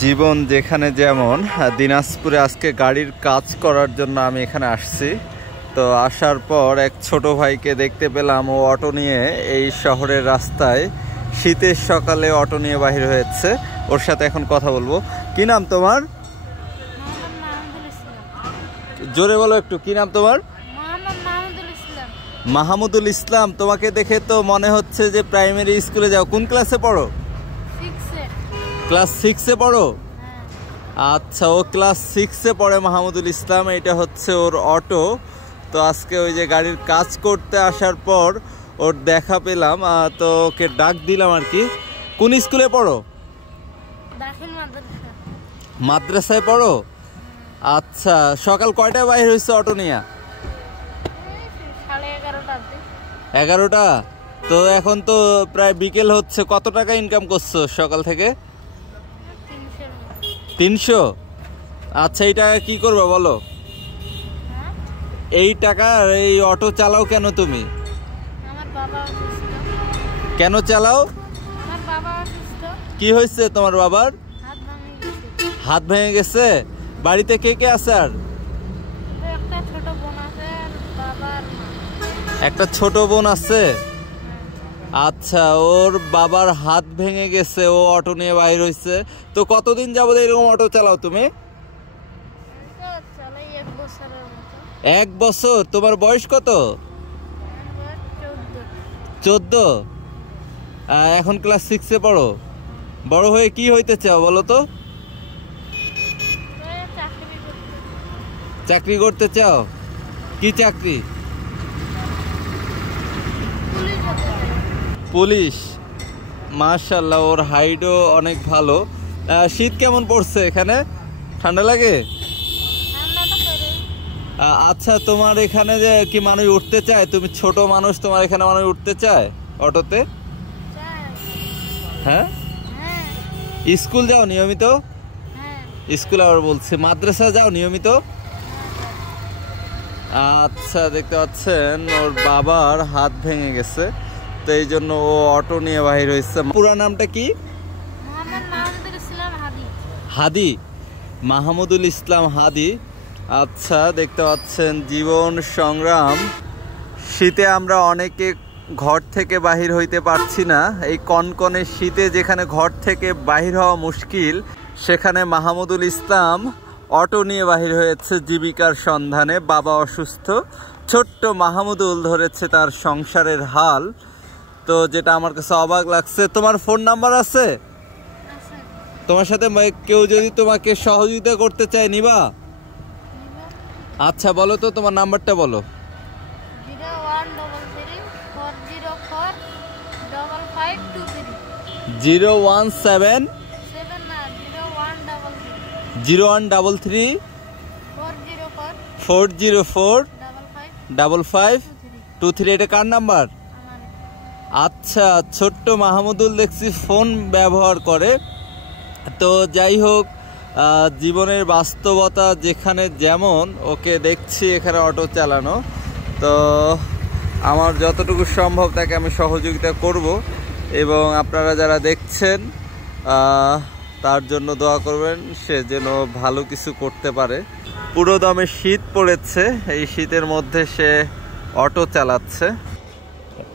জীবন যেখানে যেমন, দিনাজপুরে আজকে গাড়ির কাজ করার জন্য আমি এখানে আসছি। তো আসার পর এক ছোট ভাইকে দেখতে পেলাম, ও অটো নিয়ে এই শহরের রাস্তায় শীতের সকালে অটো নিয়ে বাহির হয়েছে। ওর সাথে এখন কথা বলবো। কি নাম তোমার? জোরে বলো একটু, কি নাম তোমার? মাহমুদুল ইসলাম। তোমাকে দেখে তো মনে হচ্ছে যে প্রাইমারি স্কুলে যাও। কোন ক্লাসে পড়ো? ক্লাস 6-এ পড়ো? আচ্ছা, ও ক্লাস 6-এ পড়ে মাহমুদুল ইসলাম। এটা হচ্ছে ওর অটো। তো আজকে ওই যে গাড়ির কাজ করতে আসার পর ওর দেখা পেলাম, তো ওকে ডাক দিলাম আর কি। কোন স্কুলে পড়ো? মাদ্রাসায় পড়ো? আচ্ছা, সকাল কয়টায় বাইর হয়েছে অটো নিয়ে? 11টা। তো এখন তো প্রায় বিকেল হচ্ছে। কত টাকা ইনকাম করছো সকাল থেকে? 300। আচ্ছা, এই টাকা কি করবে বলো? এই টাকা এই অটো চালাও কেন তুমি? কেন চালাও? কি হয়েছে তোমার বাবার? হাত ভেঙে গেছে। বাড়িতে কে কে আছে? আর একটা ছোট বোন আছে। আচ্ছা, ওর বাবার হাত ভেঙে গেছে, ও অটো নিয়ে বাইর হয়েছে। তো কতদিন যাবত এরকম অটো চালাও তুমি? 1 বছর। তোমার বয়স কত? 14। এখন ক্লাস 6-এ পড়ো। বড় হয়ে কি হইতে চাও বলো তো? চাকরি করতে চাও? কি চাকরি? পুলিশ। মাশাআল্লাহ, ওর হাইটও অনেক ভালো। শীত কেমন পড়ছে এখানে? ঠান্ডা লাগে? আচ্ছা, তোমার এখানে যে কি মানুষ উঠতে চায়? তুমি ছোট মানুষ, তোমার এখানে মানুষ উঠতে চায় অটোতে? হ্যাঁ। স্কুল যাও নিয়মিত? স্কুল আবার বলছি, মাদ্রাসা যাও নিয়মিত? আচ্ছা, দেখতে পাচ্ছেন ওর বাবার হাত ভেঙে গেছে, তো এই জন্য ও অটো নিয়ে বাহির হয়েছে। পুরা নামটা কি? হাদি। মাহমুদুল ইসলাম হাদি। আচ্ছা, দেখতে পাচ্ছেন জীবন সংগ্রাম। শীতে আমরা অনেকে ঘর থেকে বাহির হইতে পারছি না। এই কনকনে শীতে যেখানে ঘর থেকে বাহির হওয়া মুশকিল, সেখানে মাহমুদুল ইসলাম অটো নিয়ে বাহির হয়েছে জীবিকার সন্ধানে। বাবা অসুস্থ, ছোট্ট মাহমুদুল ধরেছে তার সংসারের হাল। তো যেটা আমার কাছে অবাক লাগছে। তোমার ফোন নাম্বার আছে? তোমার সাথে কেউ যদি তোমাকে সহযোগিতা করতে চায়, নিবা? আচ্ছা, বলো তো তোমার নাম্বারটা বলো। 017 0133 404 5523। এটা কার নাম্বার? আচ্ছা, ছোট্ট মাহমুদুল দেখছি ফোন ব্যবহার করে। তো যাই হোক, জীবনের বাস্তবতা যেখানে যেমন, ওকে দেখছি এখানে অটো চালানো। তো আমার যতটুকু সম্ভব তাকে আমি সহযোগিতা করব, এবং আপনারা যারা দেখছেন তার জন্য দোয়া করবেন, সে যেন ভালো কিছু করতে পারে। পুরো দমে শীত পড়েছে, এই শীতের মধ্যে সে অটো চালাচ্ছে।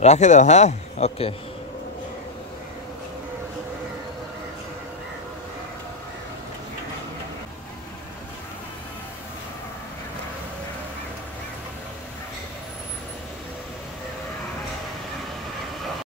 রাখে দাও। হ্যাঁ, ওকে।